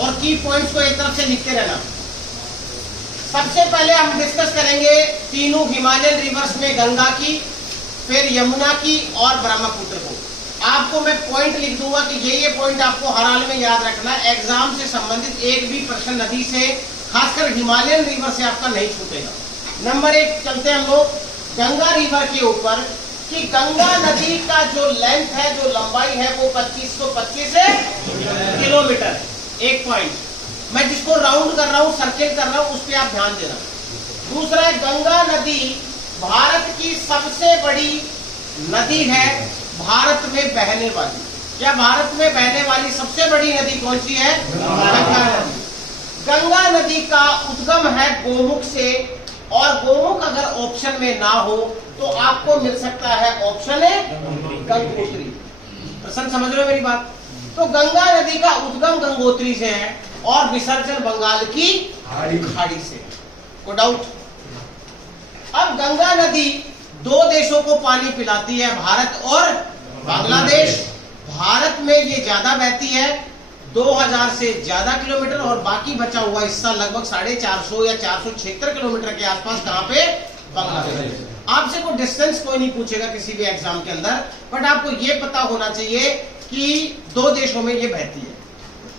और की पॉइंट्स को एक तरफ से लिखते रहना। सबसे पहले हम डिस्कस करेंगे तीनों हिमालयन रिवर्स में गंगा की, फिर यमुना की और ब्रह्मपुत्र को। आपको मैं पॉइंट लिख दूंगा कि ये पॉइंट आपको हर हाल में याद रखना है। एग्जाम से संबंधित एक भी प्रश्न नदी से, खासकर हिमालयन रिवर से आपका नहीं छूटेगा। नंबर 1 चलते हैं हम लोग गंगा रिवर के ऊपर कि गंगा नदी का जो लेंथ है, जो लंबाई है, वो 2525 किलोमीटर है। एक पॉइंट मैं जिसको राउंड कर रहा हूं, सर्किल कर रहा हूं, उस पर आप ध्यान देना। दूसरा है गंगा नदी भारत की सबसे बड़ी नदी है, भारत में बहने वाली। क्या भारत में बहने वाली सबसे बड़ी नदी कौन सी है? गंगा नदी। गंगा नदी का उद्गम है गोमुख से, और गोमुख अगर ऑप्शन में ना हो तो आपको मिल सकता है ऑप्शन है गंगोत्री। प्रश्न समझ रहे हो मेरी बात? तो गंगा नदी का उद्गम गंगोत्री से है और विसर्जन बंगाल की खाड़ी से। को डाउट? अब गंगा नदी दो देशों को पानी पिलाती है, भारत और बांग्लादेश। भारत में ये ज्यादा बहती है, 2000 से ज्यादा किलोमीटर, और बाकी बचा हुआ हिस्सा लगभग 450 या 476 किलोमीटर के आसपास कहां पे? बांग्लादेश। आपसे कोई डिस्टेंस कोई नहीं पूछेगा किसी भी एग्जाम के अंदर, बट आपको ये पता होना चाहिए कि दो देशों में ये बहती है।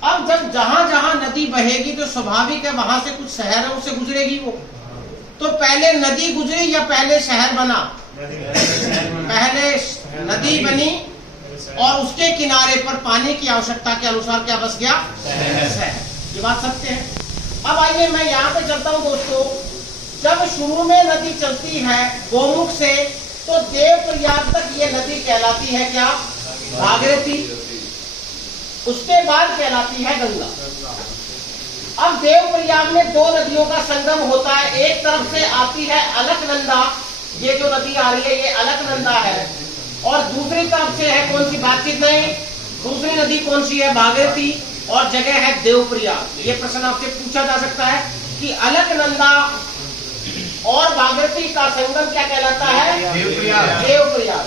अब जब जहां जहां नदी बहेगी तो स्वाभाविक है वहां से कुछ शहर है उससे गुजरेगी वो। तो पहले नदी गुजरी या पहले शहर बना? पहले नदी बनी और उसके किनारे पर पानी की आवश्यकता के अनुसार क्या बस गया? शहर। ये बात सत्य है। अब आइए मैं यहाँ पे चलता हूँ दोस्तों। जब शुरू में नदी चलती है गोमुख से, तो देवप्रयाग तक ये नदी कहलाती है क्या? भागीरथी। उसके बाद कहलाती है गंगा। अब देवप्रयाग में दो नदियों का संगम होता है। एक तरफ से आती है अलकनंदा, ये जो नदी आ रही है ये अलकनंदा है, और दूसरी तरफ से है कौन सी? बातचीत नहीं, दूसरी नदी कौन सी है? भागीरथी, और जगह है देवप्रयाग। ये प्रश्न आपसे पूछा जा सकता है कि अलकनंदा और भागीरथी का संगम क्या कहलाता है? देवप्रयाग।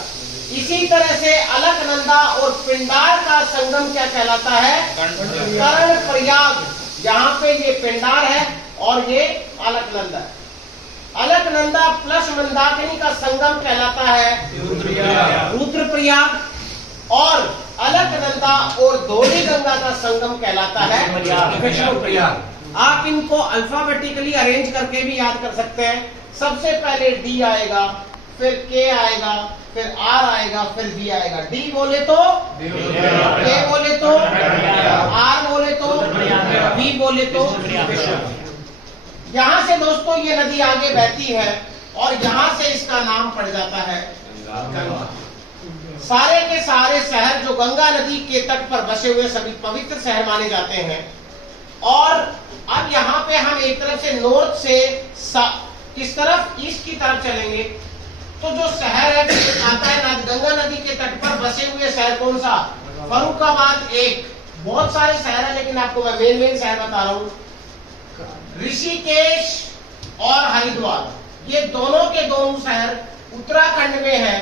इसी तरह से अलकनंदा और पिंडार का संगम क्या कहलाता है? कर्णप्रयाग। यहाँ पे ये पिंडार है और ये अलकनंदा है। अलकनंदा प्लस मंदाकिनी का संगम कहलाता है रुद्रप्रयाग, और अलकनंदा और धौली गंगा का संगम कहलाता है विष्णुप्रयाग। आप इनको अल्फाबेटिकली अरेंज करके भी याद कर सकते हैं। सबसे पहले डी आएगा, फिर के आएगा, फिर आर आएगा, फिर बी आएगा। डी बोले तो के बोले तो आर बोले तो बी बोले तो। यहां से दोस्तों ये नदी आगे बहती है और यहां से इसका नाम पड़ जाता है गंगा। सारे के सारे शहर जो गंगा नदी के तट पर बसे हुए सभी पवित्र शहर माने जाते हैं। और अब यहाँ पे हम एक तरफ से नॉर्थ से किस तरफ? ईस्ट की तरफ चलेंगे तो जो शहर है आता है गंगा नदी के तट पर बसे हुए शहर कौन सा? फर्रुखाबाद। एक, बहुत सारे शहर है लेकिन आपको मैं मेन शहर बता रहा हूँ। ऋषिकेश और हरिद्वार, ये दोनों के दोनों शहर उत्तराखंड में है।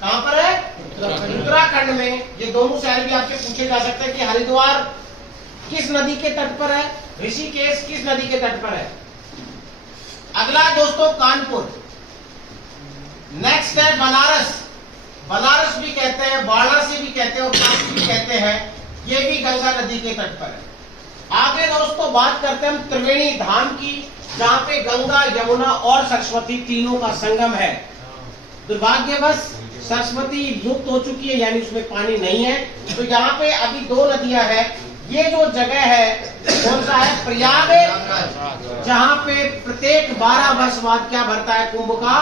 कहां पर है? उत्तराखंड में। ये दोनों शहर भी आपसे पूछे जा सकते हैं कि हरिद्वार किस नदी के तट पर है, ऋषिकेश किस नदी के तट पर है। अगला दोस्तों कानपुर। नेक्स्ट है बनारस। बनारस भी कहते हैं, वाराणसी भी कहते हैं और काशी भी कहते हैं। ये भी गंगा नदी के तट पर है। आगे दोस्तों बात करते हैं हम त्रिवेणी धाम की, जहां पे गंगा, यमुना और सरस्वती तीनों का संगम है। दुर्भाग्यवश सरस्वती लुप्त हो चुकी है, यानी उसमें पानी नहीं है। तो यहाँ पे अभी दो नदियां हैं। ये जो जगह है कौन सा है? प्रयाग, जहाँ पे प्रत्येक 12 वर्ष बाद क्या भरता है? कुंभ का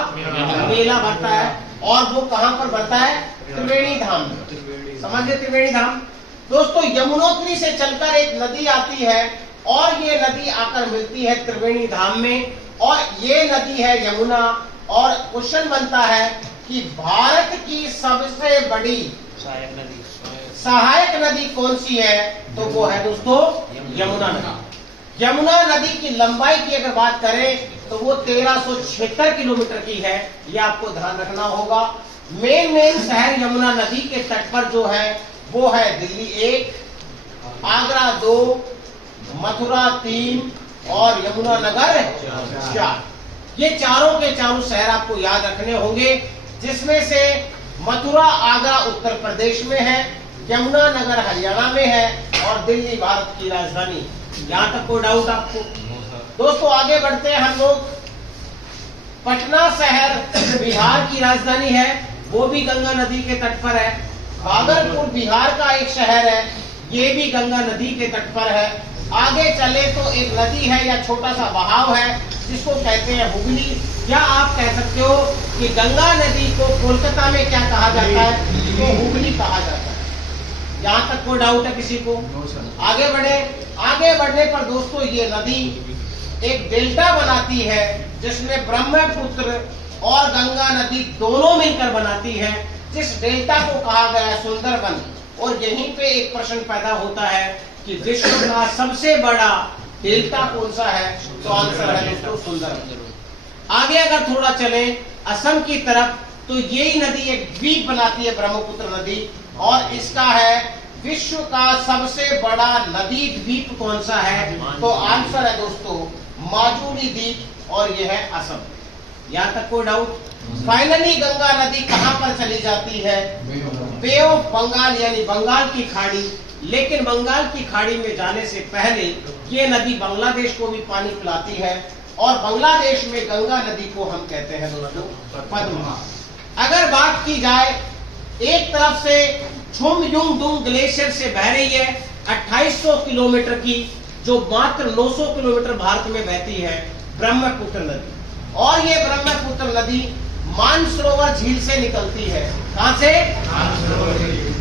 मेला भरता है। और वो कहाँ पर भरता है? त्रिवेणी धाम। समझ गए? त्रिवेणी धाम। दोस्तों यमुनोत्री से चलकर एक नदी आती है और ये नदी आकर मिलती है त्रिवेणी धाम में, और ये नदी है यमुना। और क्वेश्चन बनता है कि भारत की सबसे बड़ी सहायक नदी कौन सी है? तो वो है दोस्तों यमुना नदी। यमुना नदी की लंबाई की अगर बात करें तो वो 1376 किलोमीटर की है। ये आपको ध्यान रखना होगा। मेन शहर यमुना नदी के तट पर जो है वो है दिल्ली 1, आगरा 2, मथुरा 3 और यमुनानगर 4। ये चारों के चारों शहर आपको याद रखने होंगे, जिसमें से मथुरा आगरा उत्तर प्रदेश में है, यमुनानगर हरियाणा में है और दिल्ली भारत की राजधानी। यहाँ तक कोई डाउट आपको? दोस्तों आगे बढ़ते हैं हम लोग। पटना शहर बिहार की राजधानी है, वो भी गंगा नदी के तट पर है। भागलपुर बिहार का एक शहर है, ये भी गंगा नदी के तट पर है। आगे चले तो एक नदी है या छोटा सा बहाव है जिसको कहते हैं हुगली, या आप कह सकते हो कि गंगा नदी को कोलकाता में क्या कहा जाता है? तो हुगली कहा जाता है। यहाँ तक कोई डाउट है किसी को? आगे बढ़े। आगे बढ़ने पर दोस्तों ये नदी एक डेल्टा बनाती है, जिसमें ब्रह्मपुत्र और गंगा नदी दोनों मिलकर बनाती है, जिस डेल्टा को कहा गया है सुंदरबन। और यहीं पे एक प्रश्न पैदा होता है कि विश्व का सबसे बड़ा डेल्टा कौन सा है? तो आंसर है दोस्तों सुंदरबन। आगे अगर थोड़ा चले असम की तरफ, तो यही नदी एक द्वीप बनाती है, ब्रह्मपुत्र नदी, और इसका है विश्व का सबसे बड़ा नदी द्वीप कौन सा है? तो आंसर है दोस्तों माजुली द्वीप, और यह है असम। यहाँ तक कोई डाउट? फाइनली गंगा नदी कहां पर चली जाती है? बे ऑफ बंगाल यानी बंगाल की खाड़ी। लेकिन बंगाल की खाड़ी में जाने से पहले ये नदी बांग्लादेश को भी पानी पिलाती है, और बांग्लादेश में गंगा नदी को हम कहते हैं दोस्तों पद्मा। अगर बात की जाए, एक तरफ से छुमयुंगडुंग ग्लेशियर से बह रही है 2800 किलोमीटर की, जो मात्र 900 किलोमीटर भारत में बहती है, ब्रह्मपुत्र नदी। और ये ब्रह्मपुत्र नदी मानसरोवर झील से निकलती है। कहां से?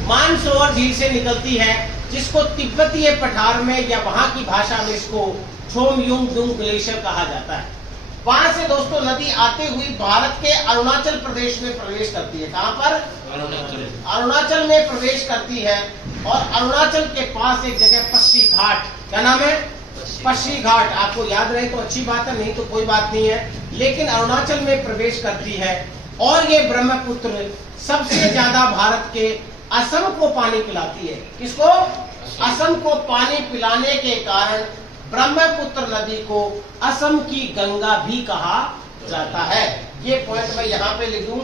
मानसरोवर झील से निकलती है, जिसको तिब्बतीय पठार में या वहां की भाषा में इसको छुमयुंगडुंग ग्लेशियर कहा जाता है। वहां से दोस्तों नदी आते हुई भारत के अरुणाचल प्रदेश में प्रवेश करती है। कहां पर? अरुणाचल में प्रवेश करती है। और अरुणाचल के पास एक जगह पश्ची घाट, क्या नाम है? पश्ची घाट। आपको याद रहे तो अच्छी बात है, नहीं तो कोई बात नहीं है। लेकिन अरुणाचल में प्रवेश करती है, और ये ब्रह्मपुत्र सबसे ज्यादा भारत के असम को पानी पिलाती है। किसको? असम को पानी पिलाने के कारण ब्रह्मपुत्र नदी को असम की गंगा भी कहा जाता है। ये पॉइंट मैं यहाँ पे लिख दूं,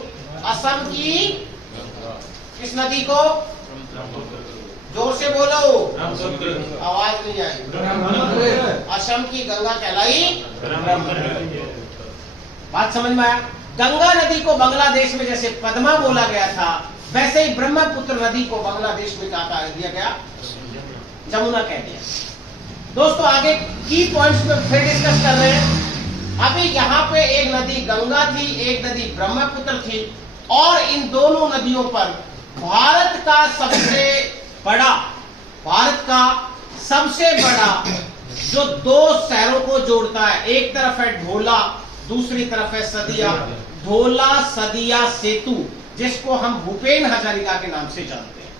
असम की किस नदी को? जोर से बोलो, आवाज नहीं आई। असम की गंगा कहलाई। बात समझ में आया? गंगा नदी को बांग्लादेश में जैसे पद्मा बोला गया था, वैसे ही ब्रह्मपुत्र नदी को बांग्लादेश में क्या कह दिया गया? जमुना कह दिया। दोस्तों आगे की पॉइंट्स पे फिर डिस्कस कर रहे हैं। अभी यहाँ पे एक नदी गंगा थी, एक नदी ब्रह्मपुत्र थी, और इन दोनों नदियों पर भारत का सबसे बड़ा जो दो शहरों को जोड़ता है, एक तरफ है ढोला, दूसरी तरफ है सदिया। ढोला सदिया सेतु, जिसको हम भूपेन हजारिका के नाम से जानते हैं,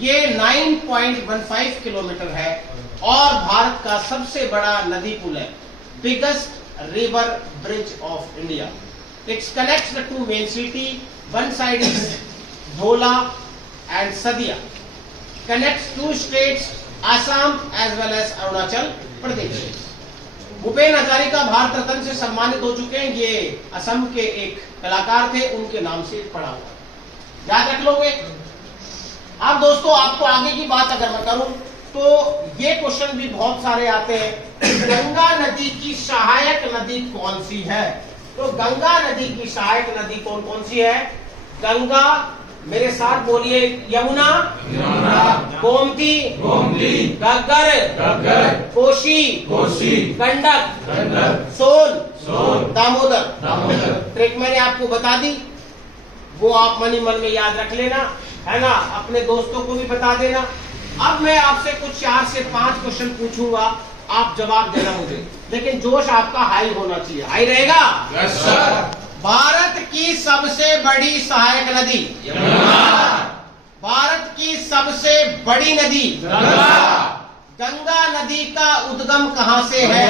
ये 9.15 किलोमीटर है और भारत का सबसे बड़ा नदी पुल है, biggest river bridge of India. It connects the two main city, one side is Dhola and Sadiya, connects two states Assam as well as Arunachal Pradesh. Bhupen Hazarika Bharat Ratna से सम्मानित हो चुके हैं। ये असम के एक कलाकार थे, उनके नाम से पढ़ा हुआ, याद रख लोगे। अब दोस्तों आपको आगे की बात अगर मैं करूं तो ये क्वेश्चन भी बहुत सारे आते हैं, गंगा नदी की सहायक नदी कौन सी है? तो गंगा नदी की सहायक नदी कौन कौन सी है? गंगा, मेरे साथ बोलिए, यमुना, गोमती, घग्गर, कोशी, गंडक, सोन, दामोदर। ट्रिक मैंने आपको बता दी, वो आप मनी मन में याद रख लेना, है ना, अपने दोस्तों को भी बता देना। अब मैं आपसे कुछ 4 से 5 क्वेश्चन पूछूंगा, आप जवाब देना मुझे, लेकिन जोश आपका हाई होना चाहिए। हाई रहेगा? Yes sir. भारत की सबसे बड़ी सहायक नदी, भारत की सबसे बड़ी नदी गंगा नदी का उद्गम कहां से है?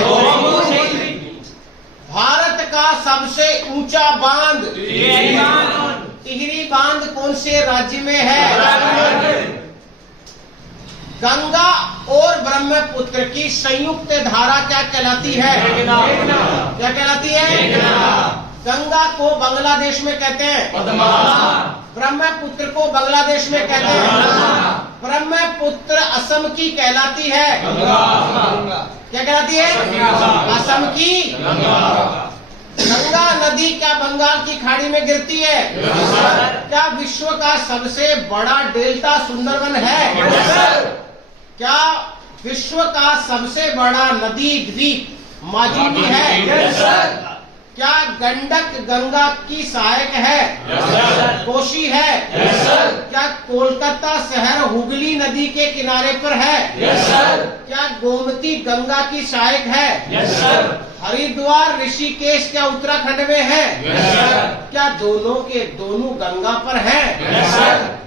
भारत का सबसे ऊंचा बांध टिहरी बांध कौन से राज्य में है? गंगा और ब्रह्मपुत्र की संयुक्त धारा क्या कहलाती है? क्या कहलाती है? गंगा को बांग्लादेश में कहते हैं पद्मा, ब्रह्मपुत्र को बांग्लादेश में कहते हैं। ब्रह्मपुत्र असम की कहलाती है गंगा। क्या कहलाती है? असम की गंगा। गंगा नदी क्या बंगाल की खाड़ी में गिरती है? क्या विश्व का सबसे बड़ा डेल्टा सुंदरवन है? क्या विश्व का सबसे बड़ा नदी द्वीप माजुली है? क्या गंडक गंगा की सहायक है? कोशी है? क्या कोलकाता शहर हुगली नदी के किनारे पर है? क्या गोमती गंगा की सहायक है? हरिद्वार ऋषिकेश क्या उत्तराखंड में है? क्या दोनों के दोनों गंगा पर है?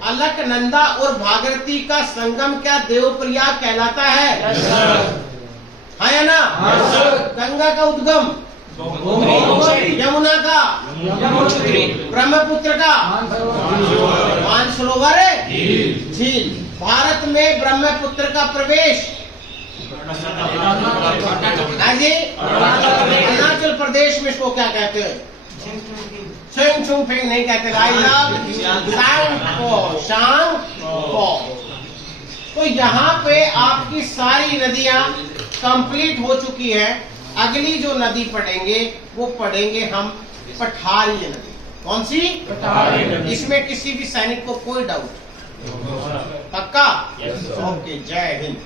अलकनंदा और भागीरथी का संगम क्या देवप्रयाग कहलाता है? है ना? गंगा का उद्गम यमुना का, ब्रह्मपुत्र का मानसरोवर झील। भारत में ब्रह्मपुत्र का प्रवेश अरुणाचल प्रदेश में इसको क्या कहते हैं? नहीं कहते। तो यहाँ पे आपकी सारी नदियां कंप्लीट हो चुकी है। अगली जो नदी पढ़ेंगे वो पढ़ेंगे हम पठारिया नदी। कौन सी? पठारिया नदी। इसमें किसी भी सैनिक को कोई डाउट? पक्का? ओके, जय हिंद।